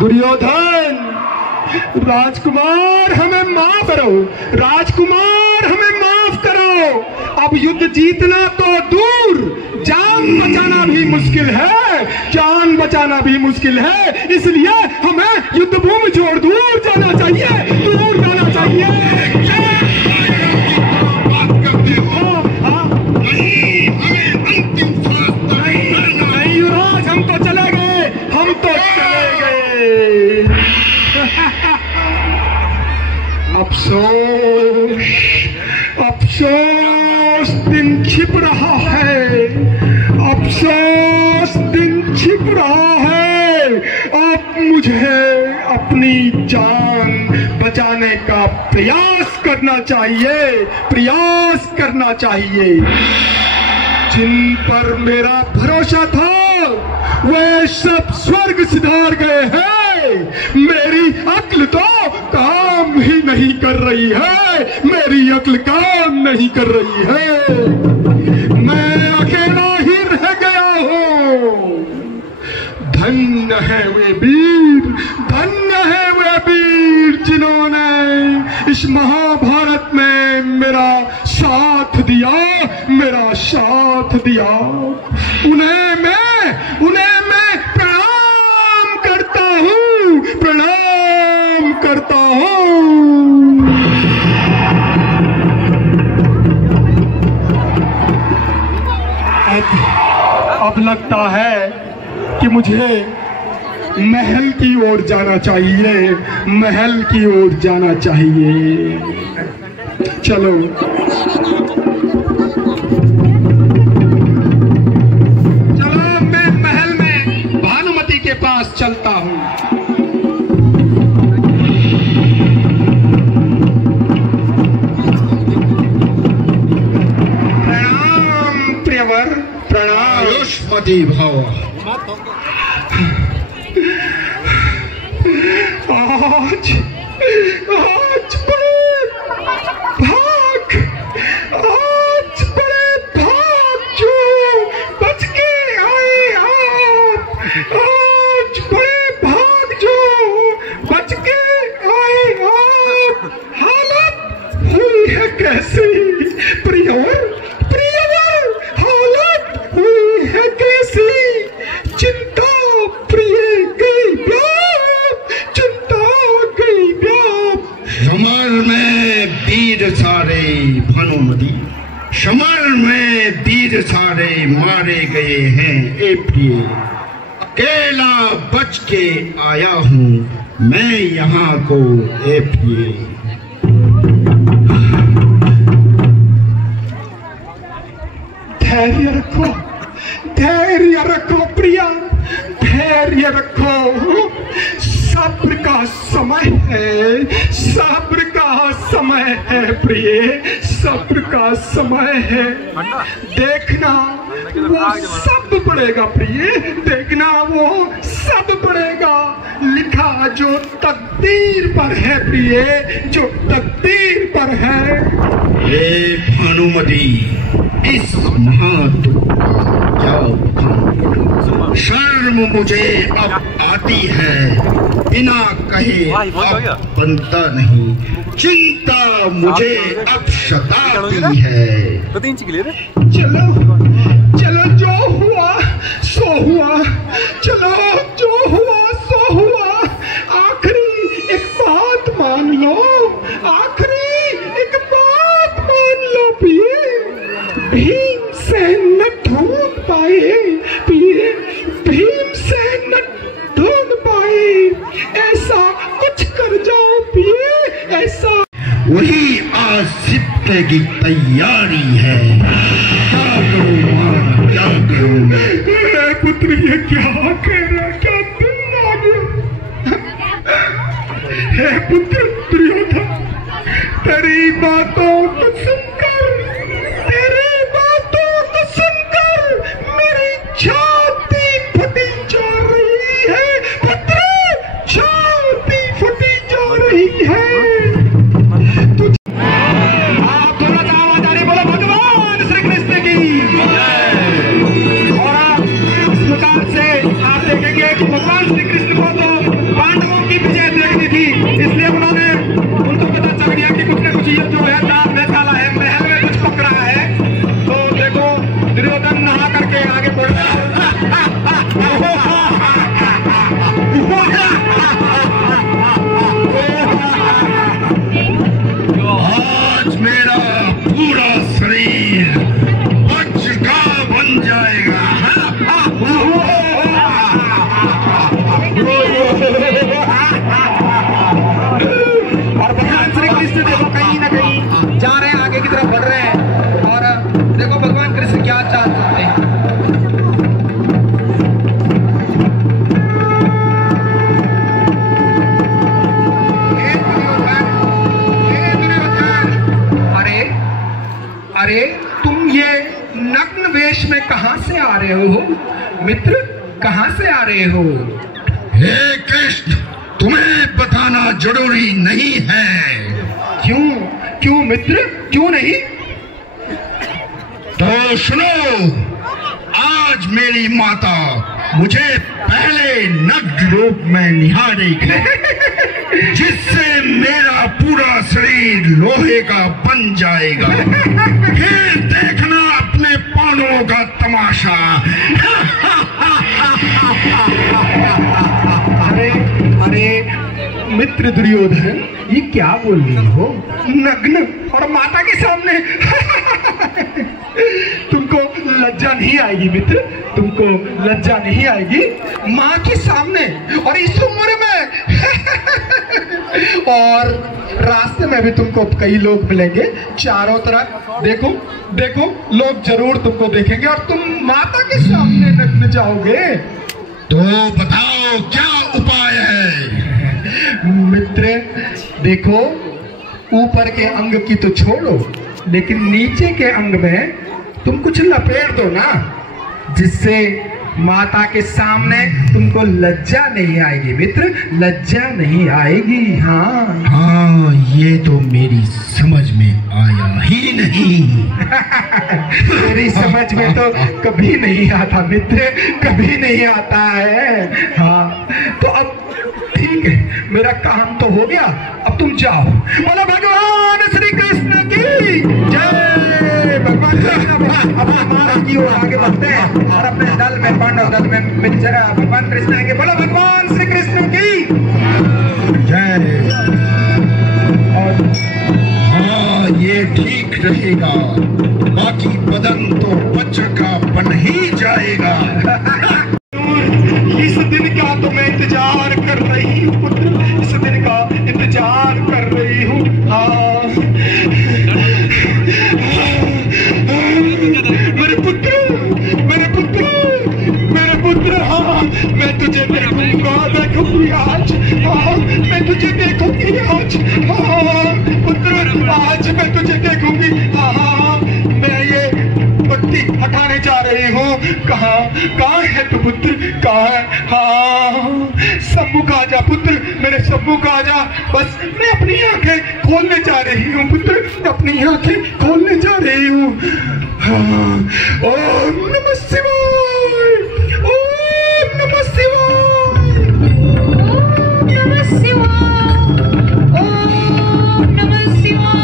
दुर्योधन, राजकुमार हमें माफ करो, राजकुमार हमें माफ करो। अब युद्ध जीतना तो दूर, जान बचाना भी मुश्किल है, जान बचाना भी मुश्किल है। इसलिए हमें युद्ध भूमि छोड़ दूर जाना चाहिए, दूर जाना चाहिए। बात करते हो? नहीं, हमें अंतिम नहीं युवराज, हम तो चले गए, हम तो चले गए। अफसोस, अफसोस दिन छिप रहा है, अफसोस दिन छिप रहा है। अब मुझे अपनी जान बचाने का प्रयास करना चाहिए, प्रयास करना चाहिए। जिन पर मेरा भरोसा था वे सब स्वर्ग सिधार गए हैं। मेरी अक्ल तो काम ही नहीं कर रही है, मेरी अक्ल काम नहीं कर रही है। मैं अकेला ही रह गया हूँ। धन्य है वे वीर, धन्य है वे वीर जिन्होंने इस महाभारत में मेरा साथ दिया, मेरा साथ दिया। उन्हें मैं प्रणाम करता हूँ, प्रणाम करता हूँ। अब लगता है कि मुझे महल की ओर जाना चाहिए, महल की ओर जाना चाहिए। चलो चलो, मैं महल में भानुमति के पास चलता हूँ। प्रणाम प्रियवर, प्रणाम। आयुष्मती भव। आज बड़े भाग, आज बड़े भाग जो बच के आए आप, आज बड़े भाग जो बच के आए आप। हालत हुई है कैसी प्रियवर, प्रियवर, हालत हुई है कैसी। चिंता प्रिय गई व्याप, चिंता गई व्याप। समर में वीर सारे भानुमति, समर में वीर सारे मारे गए हैं ए प्रिय। अकेला बच के आया हूँ मैं यहाँ को ए प्रिय। धैर्य रखो, धैर्य रखो प्रिया, धैर्य रखो। सब्र का समय है, सब्र का समय है प्रिय, सब्र का समय है। देखना वो सब बढ़ेगा प्रिय, देखना वो सब बढ़ेगा। लिखा जो तकदीर पर है प्रिय, जो तकदीर पर है। हे भानुमति, इस महादुख क्या बखान। शर्म मुझे अब आती है, बिना कहे अब बनता नहीं। चिंता मुझे अब सताती है। चलो चलो, जो हुआ सो हुआ, चलो जो हुआ सो हुआ। आखिरी एक बात मान लो, आखिरी एक बात मान लो प्रिय। भीमसेन न ढूंढ पाए प्रिय, भीमसेन न ढूंढ पाए। ऐसा कुछ कर जाओ प्रिय, ऐसा। वही आज सिपने की तैयारी है। क्या करूं मां, क्या करूं मैं। पुत्र ये क्या कह रहा, क्या दिन आ गया। हे पुत्र दुर्योधन, तेरी बातों को सुनकर, तेरी बातों को सुनकर मेरी छाती फटी जा रही है। पुत्र, छाती फटी जा रही है। आप बोलो दावादारी, बोलो भगवान श्री कृष्ण की। और आप इस प्रकार से आप देखेंगे कि भगवान श्री कृष्ण को तो वेश में कहां से आ रहे हो मित्र, कहां से आ रहे हो? हे कृष्ण, तुम्हें बताना जरूरी नहीं है। क्यों क्यों मित्र, क्यों नहीं? तो सुनो, आज मेरी माता मुझे पहले नग्न रूप में निहारेगी, जिससे मेरा पूरा शरीर लोहे का बन जाएगा। फिर देखना अपने पांडवों का तमाशा। अरे अरे मित्र दुर्योधन, ये क्या बोल रही हो? नग्न और माता के सामने? तुमको लज्जा नहीं आएगी मित्र, तुमको लज्जा नहीं आएगी माँ के सामने, और इस उम्र में? और रास्ते में भी तुमको कई लोग मिलेंगे चारों तरफ, देखो देखो लोग जरूर तुमको देखेंगे, और तुम माता के सामने नग्न जाओगे। तो बताओ क्या उपाय है? मित्र देखो, ऊपर के अंग की तो छोड़ो, लेकिन नीचे के अंग में तुम कुछ लपेट दो ना, जिससे माता के सामने तुमको लज्जा नहीं आएगी मित्र, लज्जा नहीं आएगी। हाँ हाँ, ये तो मेरी समझ में आया ही नहीं। मेरी समझ में तो कभी नहीं आता मित्र, कभी नहीं आता है। हाँ तो अब ठीक है, मेरा काम तो हो गया, अब तुम जाओ। बोलो भगवान श्री कृष्ण की जय। भगवान कृष्ण की ओर आगे बढ़ते हैं और अपने दल में, पांडव दल में भगवान कृष्ण आगे। बोलो भगवान श्री कृष्ण की जय। और हाँ, ये ठीक रहेगा, बाकी बदन तो वज्र का बन ही जाएगा। इस दिन का तो मैं इंतजार कर रही हूँ पुत्र, इस दिन का इंतजार कर रही हूँ। मेरे पुत्र, मेरे पुत्र, मेरे पुत्र, हाँ मैं तुझे देखूंगा, देखूंगी आज। हाँ मैं तुझे देखूंगी आज। हाँ पुत्र, आज मैं तुझे देखूंगी। हाँ मैं ये पट्टी हटाने जा रही हूँ। कहाँ कहाँ है तू पुत्र, कहाँ है? हाँ सम्मुख आ जा पुत्र, मेरे सम्मुख आ जा। बस मैं अपनी आंखें खोलने जा रही हूँ पुत्र, अपनी आंखें खोलने जा रही हूँ। हाँ, ओम नमः शिवाय, ओम नमः शिवाय, ओम नमः शिवाय, ओम नमः शिवाय,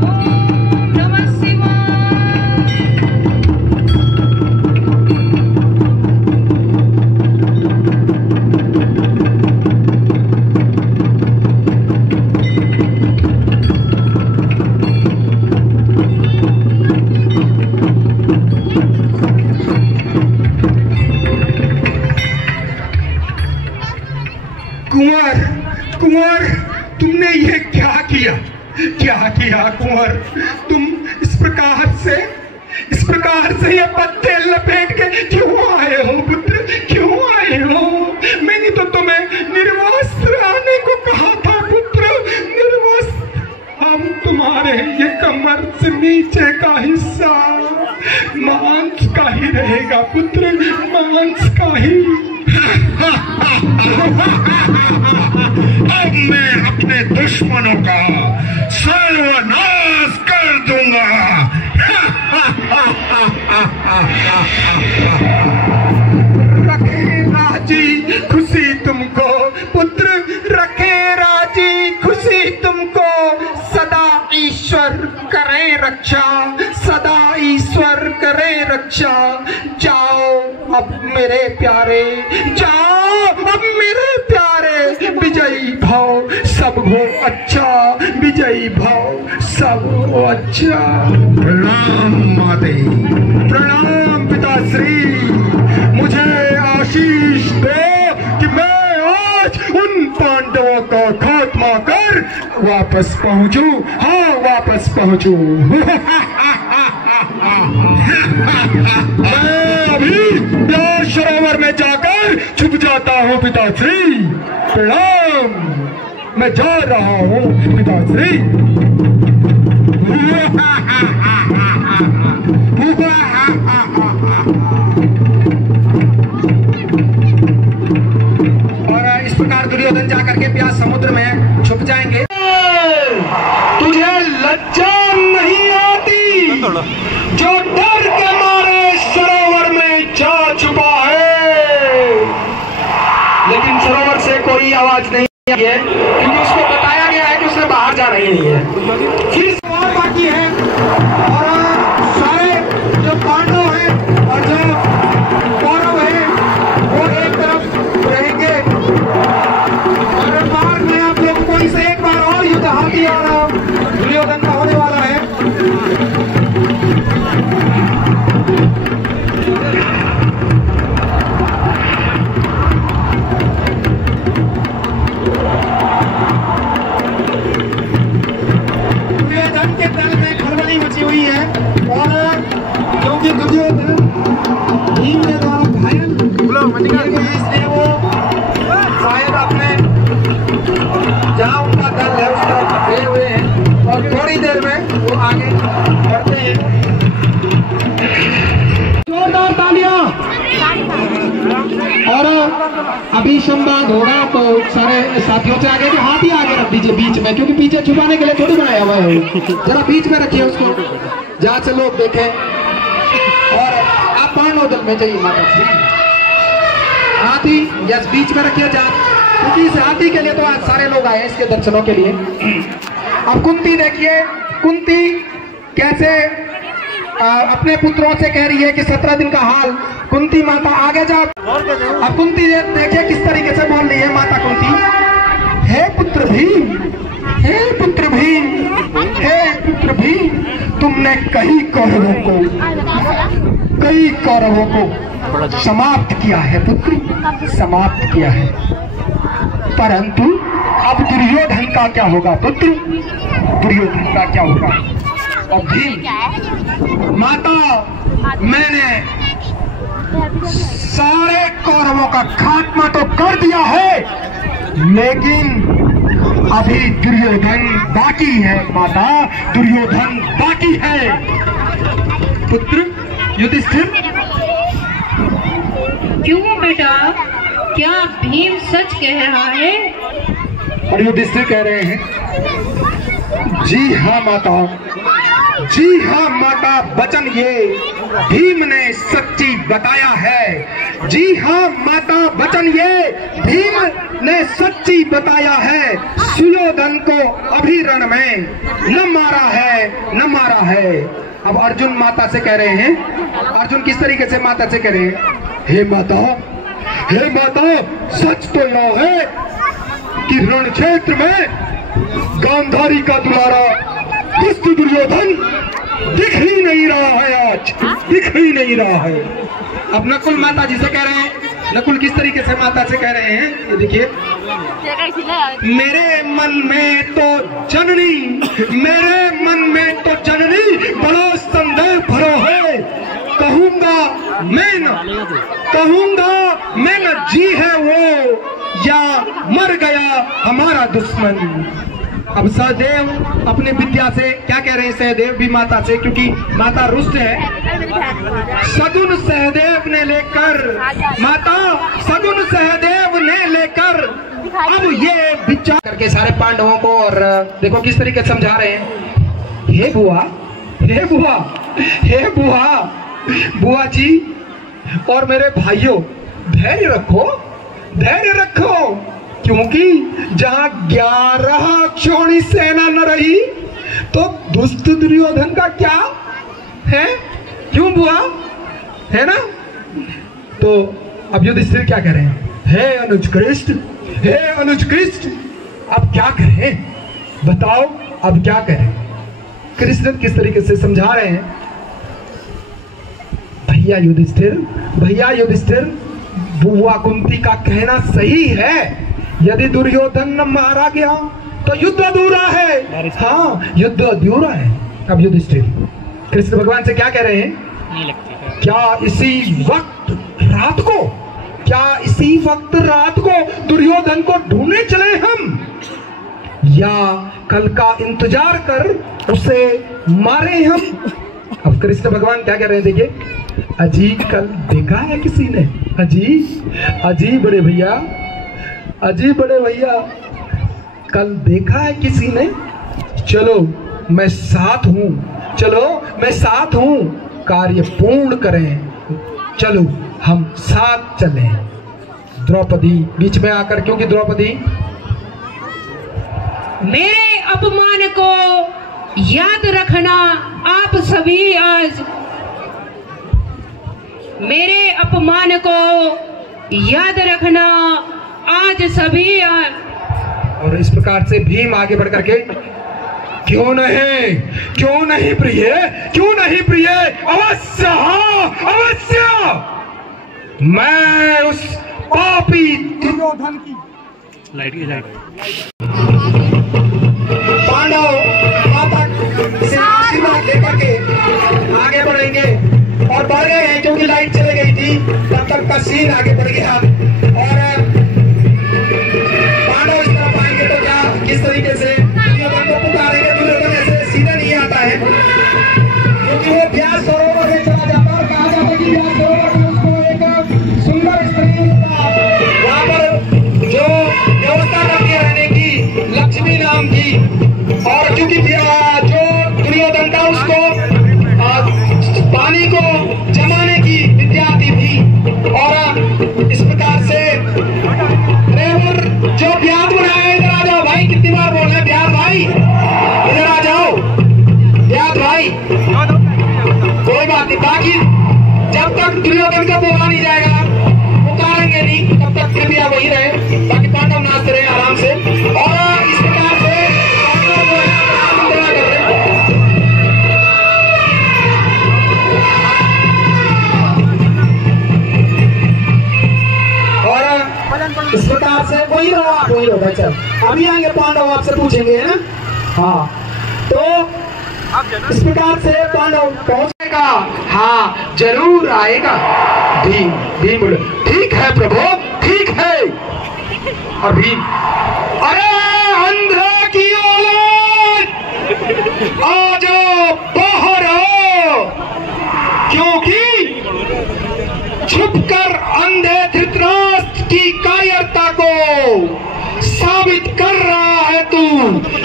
ओम नमः शिवाय। कुंवर, कुंवर, तुमने ये क्या किया, क्या किया कुंवर? तुम इस प्रकार से ये पत्ते लपेट के क्यों आए हो पुत्र, क्यों आए हो? मैंने तो तुम्हें निर्वस्त्र आने को कहा था पुत्र, निर्वस्त्र। हम तुम्हारे ये कमर से नीचे का हिस्सा मांस का ही रहेगा पुत्र, मांस का ही। अब मैं अपने दुश्मनों का सर्वनाश कर दूंगा। रखे राजी खुशी तुमको पुत्र, रखे राजी खुशी तुमको। सदा ईश्वर करे रक्षा, सदा ईश्वर करे रक्षा। जाओ अब मेरे प्यारे, जाओ अब मेरे प्यारे। विजयी भाव सबको अच्छा, विजयी भाव सबको अच्छा। प्रणाम माते, प्रणाम पिताश्री, मुझे आशीष दो कि मैं आज उन पांडवों का खात्मा कर वापस पहुंचूं। हाँ वापस पहुंचूं। मैं अभी व्यास सरोवर में जाकर छुप जाता हूँ पिताश्री। प्रणाम, मैं जा रहा हूँ पिताश्री। और इस प्रकार दुर्योधन जाकर के प्यास समुद्र में छुप जाएंगे। तुझे लज्जा नहीं आती जो डर के मारे सरोवर में जा छुपा है। लेकिन सरोवर से कोई आवाज नहीं आई है क्योंकि उसको बताया गया है कि उसने बाहर जाना ही नहीं है। फिर सवाल बाकी है और सारे जो पांडव हैं और जो कौरव हैं वो एक तरफ रहेंगे और मार्ग में आप लोगों को इसे एक बार और युद्ध हाथी और दुर्योधन का होने वाला है। दुर्योधन के दल में खलबली मची हुई है और क्योंकि दुर्योधन भीम के द्वारा घायल किए गए हैं, इसलिए वो शायद अपने जहाँ उनका दल है उस तरफ गए हुए हैं और थोड़ी देर में वो आगे बढ़ते हैं। जोरदार तालियां। और अभी संवाद होगा तो सारे साथियों से आगे के हाथ ही आगे रख दीजिए बीच में, क्योंकि पीछे छुपाने के लिए थोड़ी बनाया हुआ है। जरा बीच में रखिए उसको जहाँ से लोग देखें। और आप पांडव दल में जाइए माता जी, हाथी यस बीच में रखिए जहाँ, क्योंकि इस हाथी के लिए तो आज सारे लोग आए इसके दर्शनों के लिए। अब कुंती देखिए, कुंती कैसे अपने पुत्रों से कह रही है कि 17 दिन का हाल। कुंती माता आगे जाओ। अब कुंती देखिए किस तरीके से बोल रही है माता कुंती। हे पुत्र भीम, हे पुत्र भीम, हे पुत्र भीम, तुमने कई कौरवों को समाप्त किया है पुत्र, समाप्त किया है। परंतु अब दुर्योधन का क्या होगा पुत्र, दुर्योधन का क्या होगा। और भीम माता, मैंने सारे कौरवों का खात्मा तो कर दिया है, लेकिन अभी दुर्योधन बाकी है माता, दुर्योधन बाकी है। पुत्र युधिष्ठिर। क्यों बेटा, क्या भीम सच कह रहा है? और युधिष्ठिर कह रहे हैं जी हाँ माता, जी हाँ माता, वचन ये भीम ने सच्ची बताया है। जी हाँ माता, वचन ये भीम ने सच्ची बताया है। सुयोधन को अभी रण में न मारा है, न मारा है। अब अर्जुन माता से कह रहे हैं, अर्जुन किस तरीके से माता से कह रहे हैं, हे माता, हे माता, सच तो यह है कि रण क्षेत्र में गांधारी का दुलारा दुष्ट दुर्योधन दिख ही नहीं रहा है, आज दिख ही नहीं रहा है। अब नकुल माता जी से कह रहे हैं, नकुल किस तरीके से माता से कह रहे हैं, ये देखिए। मेरे मन में तो जननी, मेरे मन में तो जननी बड़ा संदेह भरा है। कहूंगा मैं न जी है वो या मर गया हमारा दुश्मन। अब सहदेव अपनी विद्या से क्या कह रहे हैं, सहदेव भी माता से, क्योंकि माता रुष्ट है। सगुन सहदेव ने लेकर, माता सगुन सहदेव ने लेकर अब ये विचार करके सारे पांडवों को, और देखो किस तरीके से समझा रहे हैं। हे बुआ, हे बुआ, हे बुआ, बुआ जी और मेरे भाइयों, धैर्य रखो, धैर्य रखो, क्योंकि जहां 11 क्षौणी सेना न रही तो दुष्ट दुर्योधन का क्या है, क्यों बुआ, है ना। तो अब युधिष्ठिर क्या कह रहे हैं, हे अनुजकृष्ट, हे अनुजकृष्ट, अब क्या करें बताओ, अब क्या करें। कृष्ण किस तरीके से समझा रहे हैं, भैया युधिष्ठिर, बुआ कुंती का कहना सही है। यदि दुर्योधन न मारा गया तो युद्ध अधूरा है। हाँ, युद्ध अधूरा है। अब युधिष्ठिर कृष्ण भगवान से क्या कह रहे हैं, क्या इसी वक्त रात को दुर्योधन को ढूंढने चले हम, या कल का इंतजार कर उसे मारे हम। अब कृष्ण भगवान क्या कह रहे हैं, देखिए, अजी कल देखा है किसी ने? अजी बड़े भैया, अजी बड़े भैया, कल देखा है किसी ने? चलो मैं साथ हूँ, चलो मैं साथ हूँ, कार्य पूर्ण करें, चलो हम साथ चलें। द्रौपदी बीच में आकर, क्योंकि द्रौपदी मेरे अपमान को याद रखना आप सभी आज, मेरे अपमान को याद रखना आज सभी आज। और इस प्रकार से भीम आगे बढ़ करके, क्यों नहीं प्रिय, क्यों नहीं प्रिय, अवश्य, हाँ अवश्य, मैं उस पापी दुर्योधन की पांडव माता से आशीर्वाद लेकर के आगे बढ़ेंगे, और बढ़ गए हैं क्योंकि लाइट चली गई थी, तब तक का सीन आगे बढ़ गया। और पांडव इस तरफ आएंगे तो क्या किस तरीके से दुर्योधन को पुकारेंगे? दुर्योधन ऐसे सीधे नहीं आता है, क्योंकि वो व्यास सरोवर में चला जाता और कहा जाता कि व्यास सरोवर में उसको एक सुंदर स्त्री वहां पर जो व्यवस्था करके रहने की, लक्ष्मी नाम की, और क्योंकि जो दुर्योधन था उसको पानी को जमाने की विद्या आती थी। और इस प्रकार से ड्राइवर जो ब्याज बनाया, इधर आ जाओ भाई, कितनी बार बोल रहे ब्याज भाई, इधर आ जाओ ब्याज भाई, कोई बात नहीं। बाकी जब तक दुर्योधन का बोला नहीं जाएगा, पुकारेंगे नहीं, तब तक कृपया वही रहे, बाकी पांडव नाचते रहे आराम से। और इस प्रकार से इस प्रकार से वही रहो बच्चा। अभी आएंगे पांडव, आपसे पूछेंगे, है ना? हाँ, तो इस प्रकार से पांडव पहुंचेगा, हाँ जरूर आएगा। भीम बोले ठीक है प्रभु, ठीक है। और भीम, अरे अंधे की औलाद, आ जाओ बाहर आओ, क्योंकि छुपकर अंधे धृतराष्ट्र की कायरता को साबित कर रहा है तू,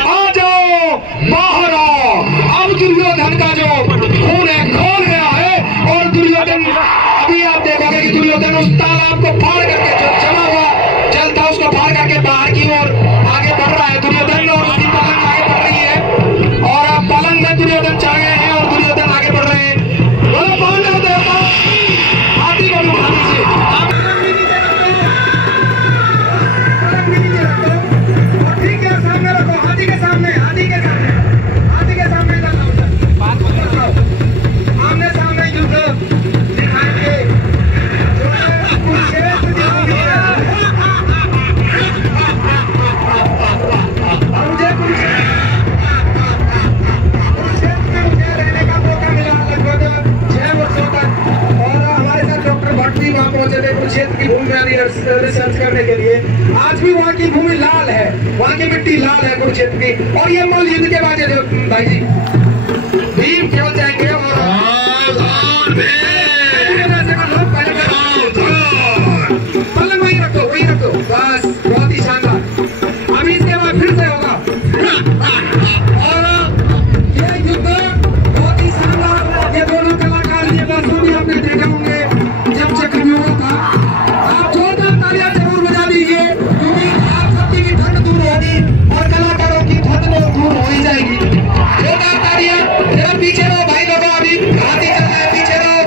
आ जाओ बाहर आओ। अब दुर्योधन का जो खून है खोल गया है, और दुर्योधन, अभी आप देखोगे कि दुर्योधन उस तालाब को फाड़ करके, जो जमा हुआ जल था उसको फाड़ करके बाहर की ओर आगे बढ़ रहा है दुर्योधन, और उसकी पलंग आगे बढ़ रही है, और अब पलंग में दुर्योधन चढ़ गए हैं और दुर्योधन आगे बढ़ रहे हैं। बोलो पांडव देवता, हाथी को उठा दीजिए, ठीक है, सामने रखो, हाथी के सामने, हाथी के सामने, हाथी के सामने आमने सामने युद्ध दिखाएंगे। मुझे मुझे रहने का मौका मिला लगभग 6 वर्षों तक, और हमारे साथ डॉक्टर भट्ट भी वहाँ पहुंचे थे कुरुक्षेत्र की भूमि में रिसर्च करने के लिए। आज भी वहाँ की भूमि लाल है, वहाँ की मिट्टी लाल है कुरुक्षेत्र की। और ये मल्ल युद्ध के बाद भाई जी भीम केवल जाएंगे, और पलंग वही रखो बस, बहुत ही शानदार। अभी इसके बाद फिर से होगा, और ये युद्ध बहुत ही शानदार। ये दोनों कलाकार, ये बासुरी आपने देखे होंगे जब चक्रव्यूह था। आप जोरदार तालियां जरूर बजा दीजिए, क्योंकि आप सबकी भी ठंड दूर होगी और कलाकारों की ठंड दूर हो ही जाएगी। जोरदार तालियां, जरा पीछे रहो भाई लोगों, अभी हाथी चल रहा है, पीछे रहो।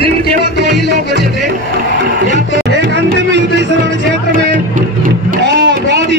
दिन केवल 2 ही लोग बचे थे। या तो एक अंतिम युद्ध इस रण क्षेत्र में बहुत ही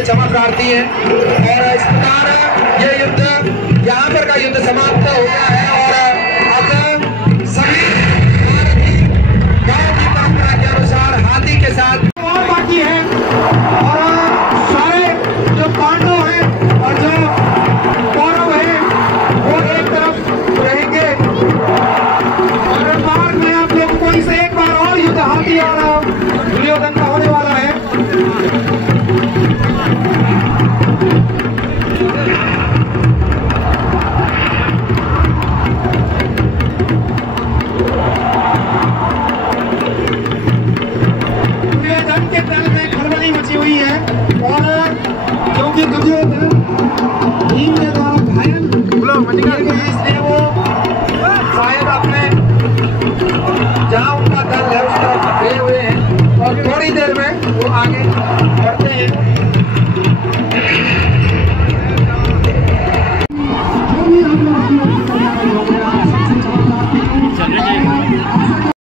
क्षमा प्रार्थी है। और इस प्रकार ये युद्ध यहाँ पर का युद्ध समाप्त हो गया है और अब सभी गांव की परंपरा के अनुसार हाथी के साथ और बाकी है और सारे जो पांडव हैं और जो कौरव हैं वो एक तरफ रहेंगे और मार्ग में आप लोगों को इसे एक बार और युद्ध हाथी और दुर्योधन का होने वाला है। क्योंकि दुर्योधन भीम के द्वारा घायल इसलिए वो शायद अपने जहाँ उनका दल है उस तरफ खड़े हुए हैं और थोड़ी देर में वो आगे बढ़ते हैं।